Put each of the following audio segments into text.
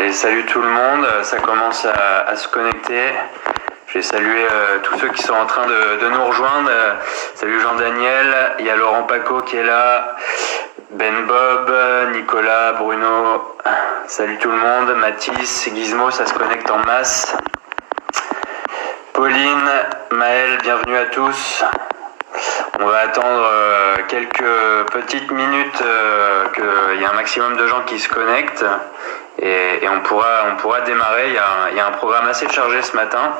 Allez, salut tout le monde, ça commence à se connecter. Je vais saluer tous ceux qui sont en train de nous rejoindre. Salut Jean-Daniel, il y a Laurent Paco qui est là, Ben Bob, Nicolas, Bruno, salut tout le monde, Mathis, Gizmo, ça se connecte en masse. Pauline, Maël, bienvenue à tous. On va attendre quelques petites minutes qu'il y ait un maximum de gens qui se connectent et on pourra démarrer. Il y a un programme assez chargé ce matin.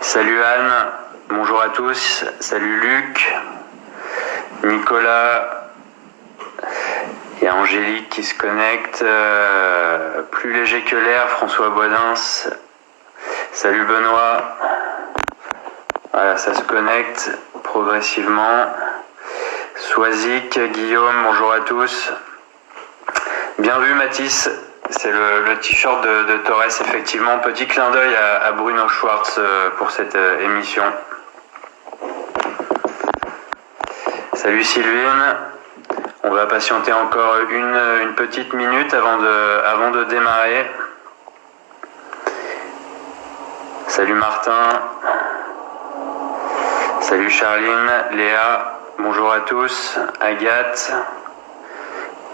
Salut Anne, bonjour à tous. Salut Luc, Nicolas, il y a Angélique qui se connecte. Plus léger que l'air, François Boisdens. Salut Benoît. Voilà, ça se connecte progressivement. Soisic, Guillaume, bonjour à tous. Bien vu Mathis, c'est le t-shirt de Torres, effectivement. Petit clin d'œil à Bruno Schwartz pour cette émission. Salut Sylvine. On va patienter encore une petite minute avant de démarrer. Salut Martin. Salut Charline, Léa, bonjour à tous, Agathe.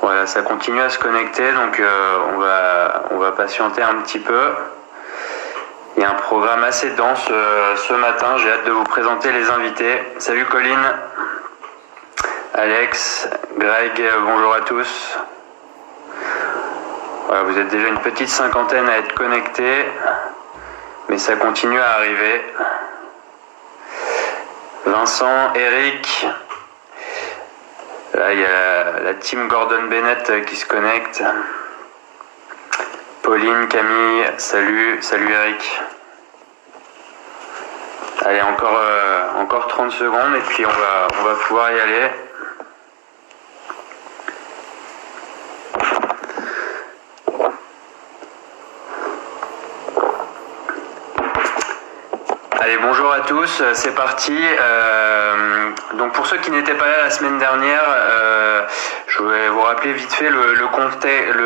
Voilà, ça continue à se connecter, donc on va patienter un petit peu. Il y a un programme assez dense ce matin, j'ai hâte de vous présenter les invités. Salut Colline, Alex, Greg, bonjour à tous. Voilà, vous êtes déjà une petite cinquantaine à être connectés, mais ça continue à arriver. Vincent, Eric, là il y a la team Gordon Bennett qui se connecte. Pauline, Camille, salut Eric. Allez, encore 30 secondes et puis on va pouvoir y aller. Allez, bonjour à tous, c'est parti. Donc pour ceux qui n'étaient pas là la semaine dernière, je vais vous rappeler vite fait le contexte,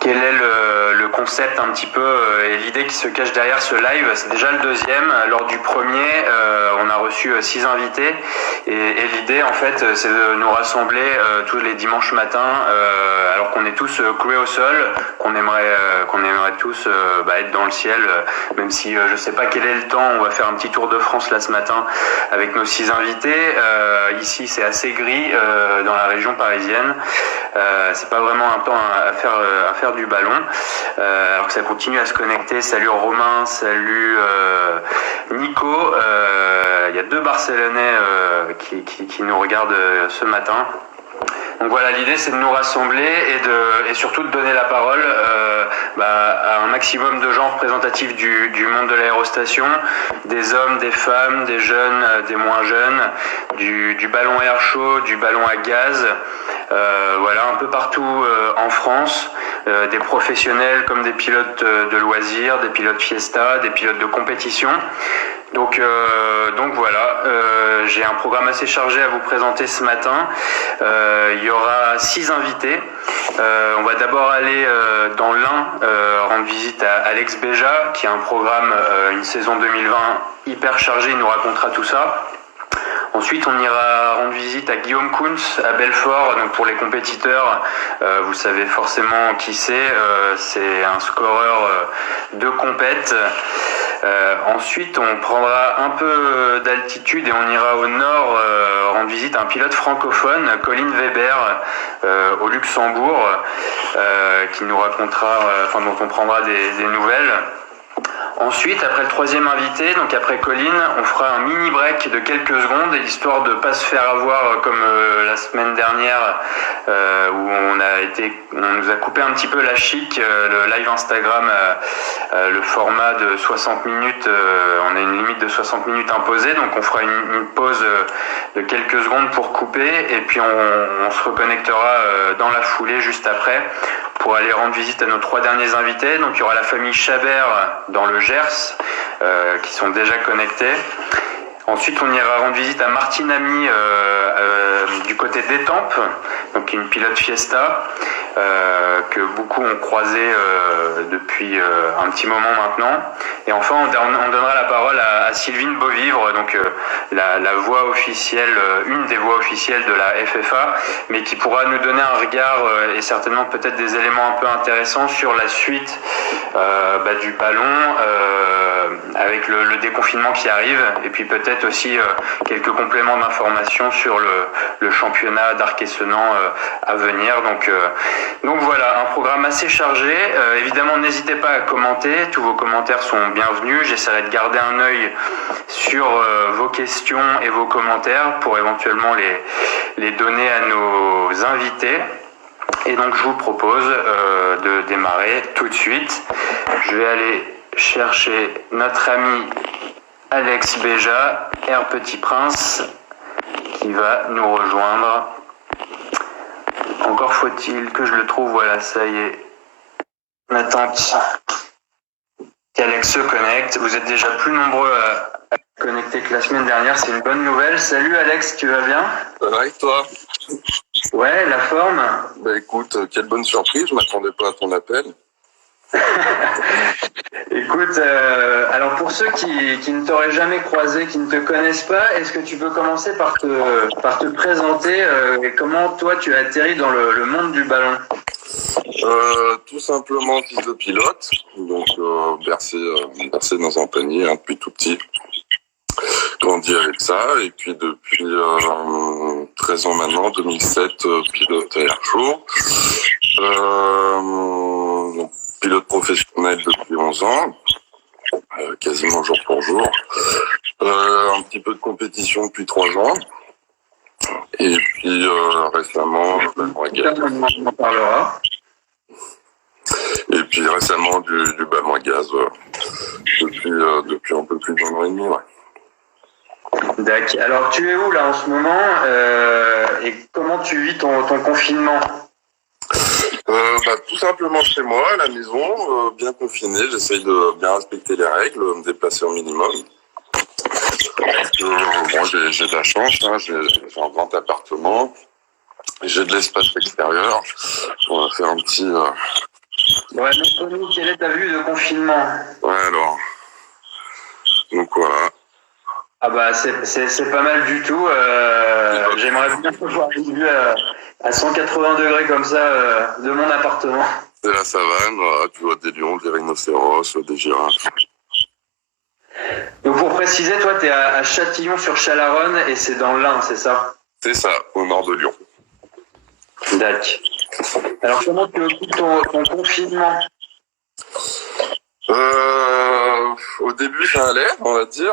quel est le concept un petit peu et l'idée qui se cache derrière ce live. C'est déjà le deuxième. Lors du premier, on a reçu 6 invités et l'idée en fait c'est de nous rassembler tous les dimanches matins alors qu'on est tous cloués au sol, qu'on aimerait tous être dans le ciel, même si je sais pas quel est le temps. On va faire un petit tour de France là ce matin avec nos 6 invités. Ici c'est assez gris dans la région parisienne. C'est pas vraiment un temps à faire du ballon, alors que ça continue à se connecter. Salut Romain, salut Nico. Il y a 2 Barcelonais qui nous regardent ce matin. Donc voilà, l'idée c'est de nous rassembler et surtout de donner la parole à un maximum de gens représentatifs du monde de l'aérostation, des hommes, des femmes, des jeunes, des moins jeunes, du ballon air chaud, du ballon à gaz, voilà, un peu partout en France, des professionnels comme des pilotes de loisirs, des pilotes fiesta, des pilotes de compétition. Donc voilà, j'ai un programme assez chargé à vous présenter ce matin. Il y aura 6 invités. On va d'abord aller dans l'Ain, rendre visite à Alex Béja, qui a un programme, une saison 2020 hyper chargée, il nous racontera tout ça. Ensuite, on ira rendre visite à Guillaume Kuntz à Belfort. Donc pour les compétiteurs, vous savez forcément qui c'est. C'est un scoreur de compète. Ensuite, on prendra un peu d'altitude et on ira au nord rendre visite à un pilote francophone, Colin Weber, au Luxembourg, qui nous racontera, dont on prendra des nouvelles. Ensuite, après le 3e invité, donc après Colline, on fera un mini break de quelques secondes, histoire de pas se faire avoir comme la semaine dernière où on nous a coupé un petit peu la chic, le live Instagram, le format de 60 minutes, on a une limite de 60 minutes imposée, donc on fera une pause de quelques secondes pour couper et puis on se reconnectera dans la foulée juste après pour aller rendre visite à nos 3 derniers invités. Donc il y aura la famille Chabert dans le Gers qui sont déjà connectés. Ensuite, on ira rendre visite à Martine Ami du côté d'Étampes, donc une pilote Fiesta que beaucoup ont croisé depuis un petit moment maintenant. Et enfin, on donnera la parole à Sylvine Beauvivre, donc la voix officielle, une des voix officielles de la FFA, mais qui pourra nous donner un regard et certainement peut-être des éléments un peu intéressants sur la suite du ballon avec le déconfinement qui arrive, et puis peut-être aussi quelques compléments d'informations sur le championnat d'Arc-et-Senans à venir. Donc voilà, un programme assez chargé. Évidemment, n'hésitez pas à commenter, tous vos commentaires sont bienvenus. J'essaierai de garder un œil sur vos questions et vos commentaires pour éventuellement les donner à nos invités. Et donc je vous propose de démarrer tout de suite. Je vais aller chercher notre ami Alex Béja, Air Petit Prince, qui va nous rejoindre. Encore faut-il que je le trouve, voilà, ça y est. On attend qu'Alex se connecte. Vous êtes déjà plus nombreux à connecter que la semaine dernière, c'est une bonne nouvelle. Salut Alex, tu vas bien? Ça va avec toi? Ouais, la forme? Bah écoute, quelle bonne surprise, je m'attendais pas à ton appel. Écoute, alors pour ceux qui ne t'auraient jamais croisé, qui ne te connaissent pas, est-ce que tu peux commencer par te présenter et comment toi tu as atterri dans le monde du ballon? Tout simplement fils de pilote, donc bercé dans un panier depuis tout petit. Grandi avec ça, et puis depuis 13 ans maintenant, 2007, pilote air show. Pilote professionnel depuis 11 ans, quasiment jour pour jour. Un petit peu de compétition depuis 3 ans. Et puis récemment, on en parlera. Et puis récemment du ballon à gaz depuis un peu plus d'1 an et demi. Ouais. D'accord. Alors tu es où là en ce moment et comment tu vis ton confinement? Tout simplement chez moi, à la maison, bien confiné. J'essaye de bien respecter les règles, me déplacer au minimum. J'ai de la chance, hein, j'ai un grand appartement, j'ai de l'espace extérieur. On va faire un petit... Ouais, montre-nous quelle est ta vue de confinement? Ouais, alors... Donc voilà. Ah bah c'est pas mal du tout. J'aimerais bien pouvoir une vue à 180 degrés comme ça de mon appartement. C'est la savane, voilà, tu vois des lions, des rhinocéros, des girafes. Donc pour préciser, toi t'es à Châtillon-sur-Chalaronne et c'est dans l'Ain, c'est ça? C'est ça, au nord de Lyon. D'accord. Alors comment tu occupes ton confinement? Au début, ça allait, on va dire.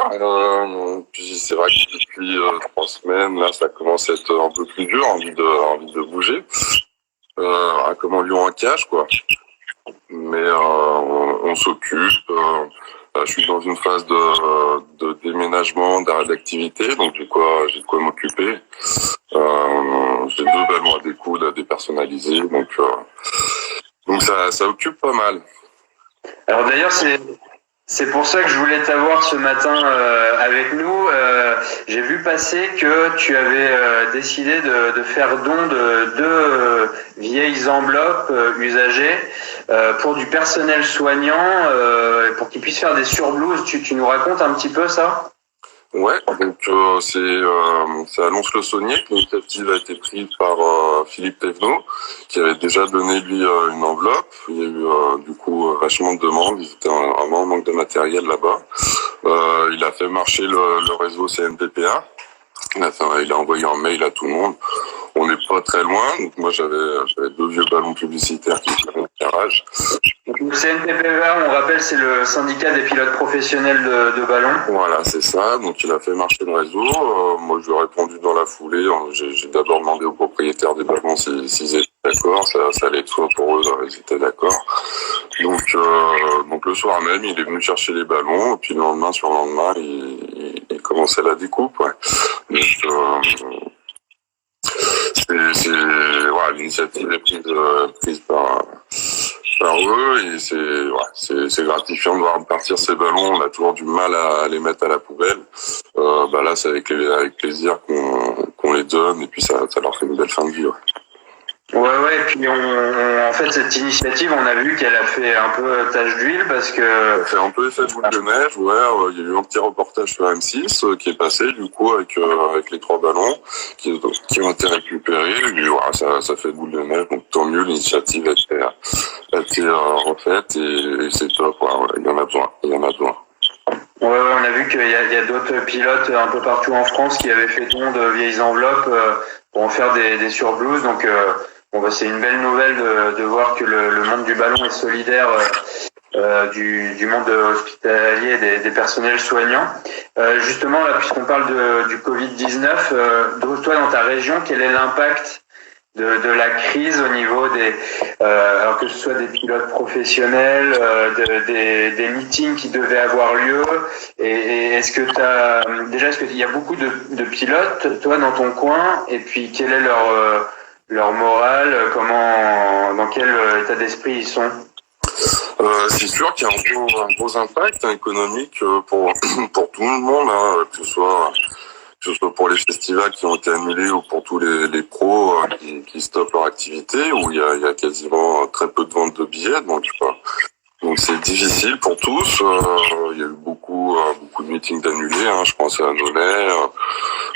Puis c'est vrai que depuis 3 semaines, là, ça commence à être un peu plus dur, envie de bouger. Comme en Lyon en cage, quoi. Mais on s'occupe. Là, je suis dans une phase de déménagement, d'arrêt d'activité, donc j'ai de quoi m'occuper. J'ai 2 ballons à découdre, à dépersonnaliser, donc ça occupe pas mal. Alors d'ailleurs, c'est pour ça que je voulais t'avoir ce matin avec nous. J'ai vu passer que tu avais décidé de faire don de 2 vieilles enveloppes usagées pour du personnel soignant, pour qu'ils puissent faire des surblouses. Tu nous racontes un petit peu ça? Ouais, donc c'est à Lons-le-Saunier que l'initiative a été prise par Philippe Thévenot, qui avait déjà donné lui une enveloppe. Il y a eu du coup vachement de demandes, ils étaient vraiment en manque de matériel là-bas. Il a fait marcher le réseau CNPPA. Il a envoyé un mail à tout le monde. On n'est pas très loin, donc moi j'avais 2 vieux ballons publicitaires qui étaient dans le garage. Le CNPPA, on rappelle, c'est le syndicat des pilotes professionnels de ballon. Voilà, c'est ça. Donc il a fait marcher le réseau. Moi je lui ai répondu dans la foulée. J'ai d'abord demandé aux propriétaires des ballons s'ils étaient d'accord. Ça allait être soit pour eux, ils étaient d'accord. Donc le soir même, il est venu chercher les ballons. Et puis le lendemain sur le lendemain, il commençait la découpe. Ouais. Donc voilà, l'initiative est prise par eux et c'est gratifiant de voir partir ces ballons. On a toujours du mal à les mettre à la poubelle. Là, c'est avec plaisir qu'on les donne et puis ça leur fait une belle fin de vie. Ouais. Ouais, et puis en fait, cette initiative, on a vu qu'elle a fait un peu tache d'huile parce que... Ça fait un peu effet boule de neige, ouais. Il y a eu un petit reportage sur M6 qui est passé, du coup, avec les 3 ballons qui ont été récupérés. Et puis, voilà, ça fait boule de neige, donc tant mieux, l'initiative a été refaite et c'est top, ouais, il y en a besoin, Ouais, on a vu qu'il y a d'autres pilotes un peu partout en France qui avaient fait don de vieilles enveloppes pour en faire des surblouses, donc... c'est une belle nouvelle de voir que le monde du ballon est solidaire du monde hospitalier et des personnels soignants. Justement, là, puisqu'on parle du Covid-19, toi, dans ta région, quel est l'impact de la crise au niveau alors que ce soit des pilotes professionnels, des meetings qui devaient avoir lieu, et est-ce qu'il y a beaucoup de pilotes, toi, dans ton coin, et puis quel est leur morale, dans quel état d'esprit ils sont? C'est sûr qu'il y a un gros impact économique pour tout le monde, hein, que ce soit pour les festivals qui ont été annulés ou pour tous les pros qui stoppent leur activité, où il y a quasiment très peu de ventes de billets, donc c'est difficile pour tous. Il y a eu beaucoup de meetings d'annulés, hein, je pense à Nonay.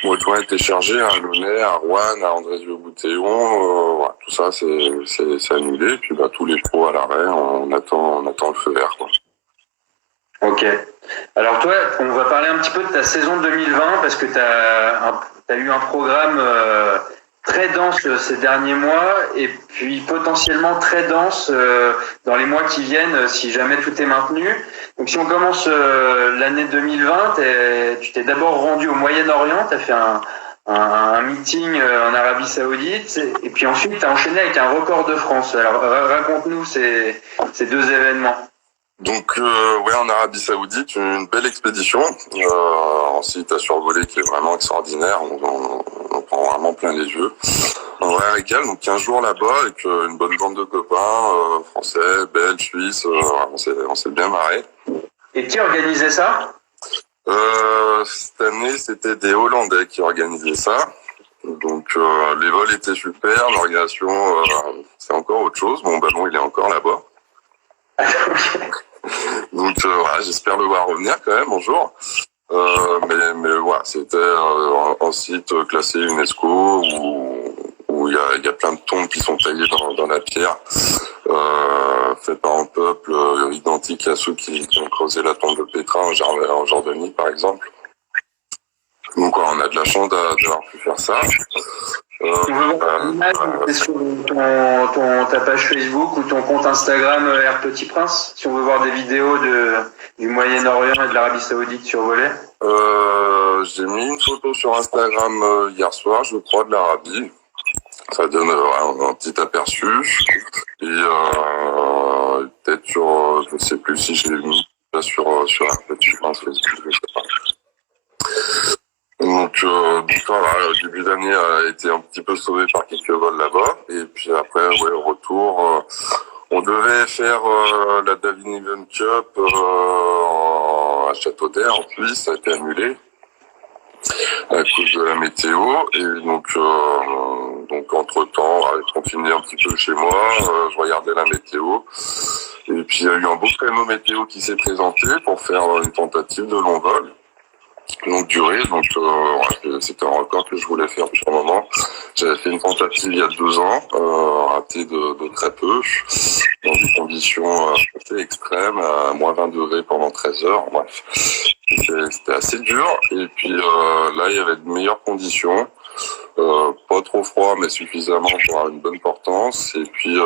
Moi, je été chargé à Nonay, à Rouen, à André-Vieux-Boutéon. Tout ça, c'est annulé. Et puis tous les pros à l'arrêt, on attend le feu vert, quoi. Ok. Alors toi, on va parler un petit peu de ta saison 2020 parce que tu as eu un programme très dense ces derniers mois et puis potentiellement très dense dans les mois qui viennent si jamais tout est maintenu. Donc si on commence l'année 2020, tu t'es d'abord rendu au Moyen-Orient, tu as fait un meeting en Arabie Saoudite et puis ensuite tu as enchaîné avec un record de France. Alors raconte-nous ces 2 événements. Donc en Arabie Saoudite, une belle expédition, un site à survoler qui est vraiment extraordinaire, on prend vraiment plein les yeux. Un vrai régal, donc 15 jours là-bas avec une bonne bande de copains, français, belges, suisses, on s'est bien marré. Et qui organisait ça? Cette année, c'était des Hollandais qui organisaient ça. Donc les vols étaient super, l'organisation c'est encore autre chose, mon ballon il est encore là-bas. Donc j'espère le voir revenir quand même un jour. Mais c'était un site classé UNESCO où il y a plein de tombes qui sont taillées dans la pierre, fait par un peuple identique à ceux qui ont creusé la tombe de Pétra en Jordanie par exemple. Donc on a de la chance d'avoir pu faire ça. C'est sur ta page Facebook ou ton compte Instagram Air Petit Prince, si on veut voir des vidéos du Moyen-Orient et de l'Arabie Saoudite survolée. J'ai mis une photo sur Instagram hier soir, je crois, de l'Arabie. Ça donne un petit aperçu. Et peut-être je ne sais plus si je l'ai mis sur Air Petit Prince Facebook, je sais pas. Donc le début d'année a été un petit peu sauvé par quelques vols là-bas. Et puis après, au retour, on devait faire la David Niven Cup à Châteaudet en Suisse, ça a été annulé à cause de la météo. Et donc entre-temps, je continuais un petit peu chez moi, je regardais la météo. Et puis il y a eu un beau créneau météo qui s'est présenté pour faire une tentative de long vol. Longue durée, donc c'était un record que je voulais faire depuis un moment. J'avais fait une tentative il y a 2 ans, ratée de très peu, dans des conditions assez extrêmes, à moins 20 degrés pendant 13 heures, bref. C'était assez dur, et puis là il y avait de meilleures conditions, pas trop froid mais suffisamment pour avoir une bonne portance, et puis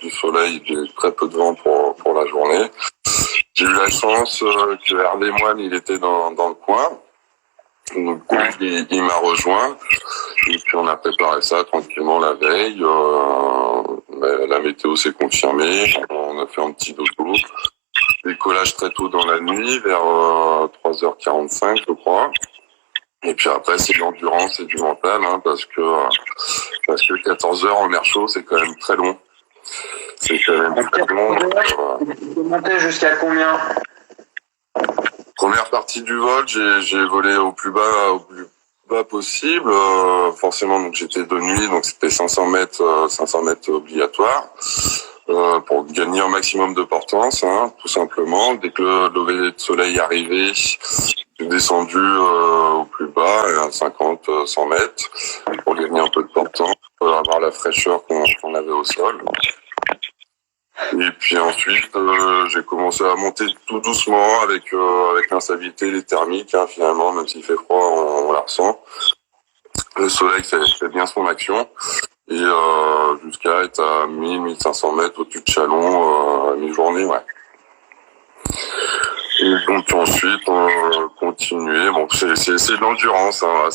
du soleil, très peu de vent pour la journée. J'ai eu la chance que Hervé Moine, il était dans le coin. Donc il m'a rejoint et puis on a préparé ça tranquillement la veille. La météo s'est confirmée, on a fait un petit dodo. Décollage très tôt dans la nuit, vers 3h45 je crois. Et puis après c'est de l'endurance et du mental, hein, parce que 14 heures en air chaud c'est quand même très long. C'est quand même très long. Tu peux monter jusqu'à combien? Première partie du vol, j'ai volé au plus bas possible. Forcément, donc j'étais de nuit, donc c'était 500 mètres obligatoire. Pour gagner un maximum de portance, hein, tout simplement. Dès que le lever de soleil arrivait, j'ai descendu au plus bas, à 50, 100 mètres, pour gagner un peu de portance, pour avoir la fraîcheur qu'on avait au sol. Et puis ensuite, j'ai commencé à monter tout doucement avec l'instabilité, les thermiques, hein, finalement, même s'il fait froid, on la ressent. Le soleil fait bien son action. Et jusqu'à être à 1000-1500 mètres au-dessus de Chalon à mi-journée, ouais. Et donc ensuite, on continuait. Bon, c'est de l'endurance, hein,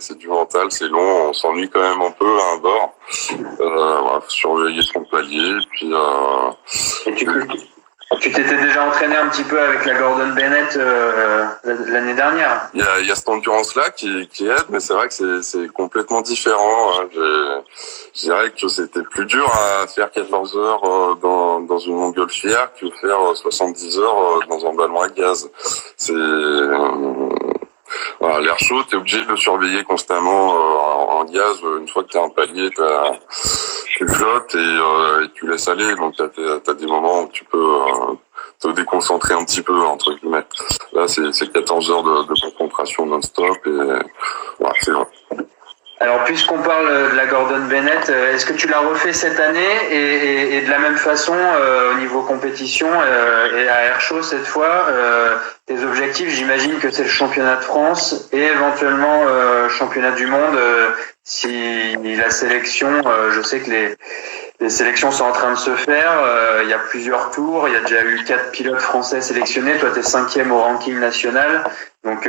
c'est du mental, c'est long, on s'ennuie quand même un peu à un bord. Voilà, faut surveiller son palier, puis... Et tu t'étais déjà entraîné un petit peu avec la Gordon Bennett l'année dernière? Il y a cette endurance-là qui aide, mais c'est vrai que c'est complètement différent. Hein. Je dirais que c'était plus dur à faire 14 heures dans une montgolfière que faire 70 heures dans un ballon à gaz. C'est voilà, l'air chaud, t'es obligé de le surveiller constamment en gaz. Une fois que t'es en palier, tu flottes et tu laisses aller. Donc t'as des moments où tu peux te déconcentrer un petit peu, entre guillemets. Là, c'est 14 heures de concentration non-stop et voilà, c'est vrai. Alors, puisqu'on parle de la Gordon Bennett, est-ce que tu l'as refait cette année et de la même façon au niveau compétition et à air chaud cette fois tes objectifs, j'imagine que c'est le championnat de France et éventuellement championnat du monde si la sélection, je sais que les sélections sont en train de se faire, il y a plusieurs tours, il y a déjà eu 4 pilotes français sélectionnés, toi t'es 5e au ranking national, donc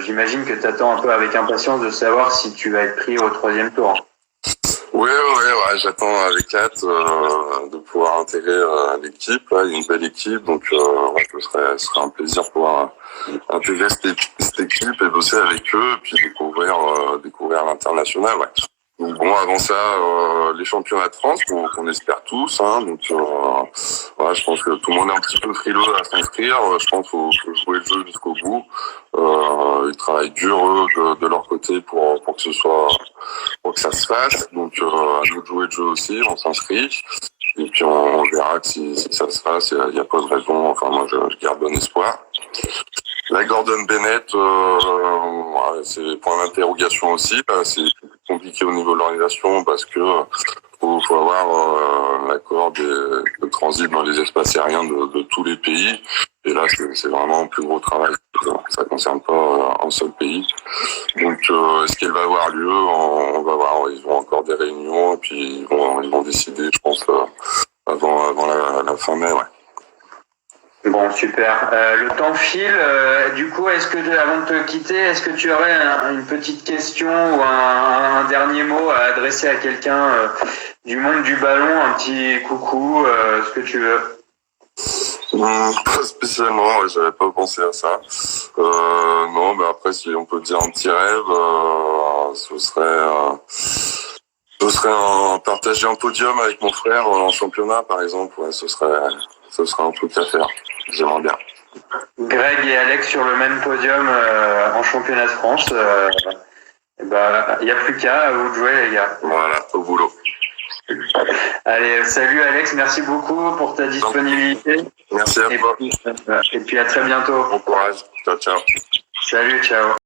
j'imagine que tu attends un peu avec impatience de savoir si tu vas être pris au 3e tour. Ouais, j'attends avec hâte de pouvoir intégrer l'équipe. Là, il y a une belle équipe, donc ouais, ce serait un plaisir de pouvoir intégrer cette équipe et bosser avec eux, puis découvrir l'international. Ouais. Donc bon, avant ça, les championnats de France qu'on espère tous. Hein, donc voilà, je pense que tout le monde est un petit peu frileux à s'inscrire. Je pense qu'il faut jouer le jeu jusqu'au bout. Ils travaillent dur eux, de leur côté pour que ça se fasse. Donc à nous de jouer le jeu aussi, on s'inscrit. Et puis on verra que si ça se passe, il n'y a pas de raison. Enfin moi je garde bon espoir. La Gordon Bennett, c'est point d'interrogation aussi. C'est compliqué au niveau de l'organisation parce que faut avoir l'accord de transit dans les espaces aériens de tous les pays. Et là, c'est vraiment un plus gros travail. Ça concerne pas un seul pays. Donc, est-ce qu'elle va avoir lieu? On va voir. Ils ont encore des réunions et puis ils vont décider, je pense, avant la fin mai, ouais. Bon, super. Le temps file. Du coup, avant de te quitter, est-ce que tu aurais une petite question ou un dernier mot à adresser à quelqu'un du monde du ballon, un petit coucou, ce que tu veux? Pas spécialement, ouais, j'avais pas pensé à ça. Non, mais après, si on peut dire un petit rêve, ce serait partager un podium avec mon frère en championnat, par exemple. Ouais, ce serait un truc à faire. J'aimerais bien. Greg et Alex sur le même podium en championnat de France. Il n'y a plus qu'à, à vous de jouer, les gars. Voilà, au boulot. Allez, salut Alex, merci beaucoup pour ta disponibilité. Merci à toi. Et puis à très bientôt. Bon courage. Ciao, ciao. Salut, ciao.